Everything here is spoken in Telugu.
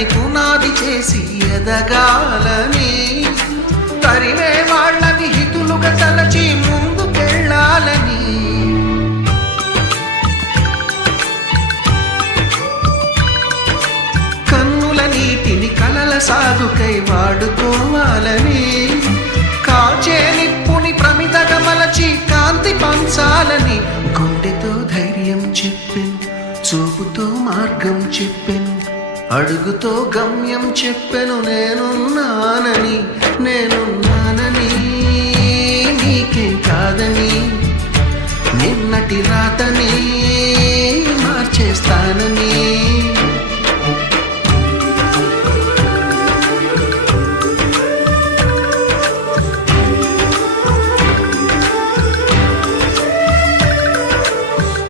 కని పునాది చేసి ఎదగాలని, తరిమే వాళ్ళని హితులుగా తలచి ముందుకెళ్ళాలని. కన్నుల నీటిని కలల సాగుకై వాడుకోవాలని, కాచే నిప్పుని ప్రమిదగా మలచి కాంతి పంచాలని. గుండెతో ధైర్యం చెప్పెను, చూపుతో మార్గం చెప్పెను, అడుగుతో గమ్యం చెప్పెను. నేనున్నానని నీకేం కాదని, నిన్నటి రాతని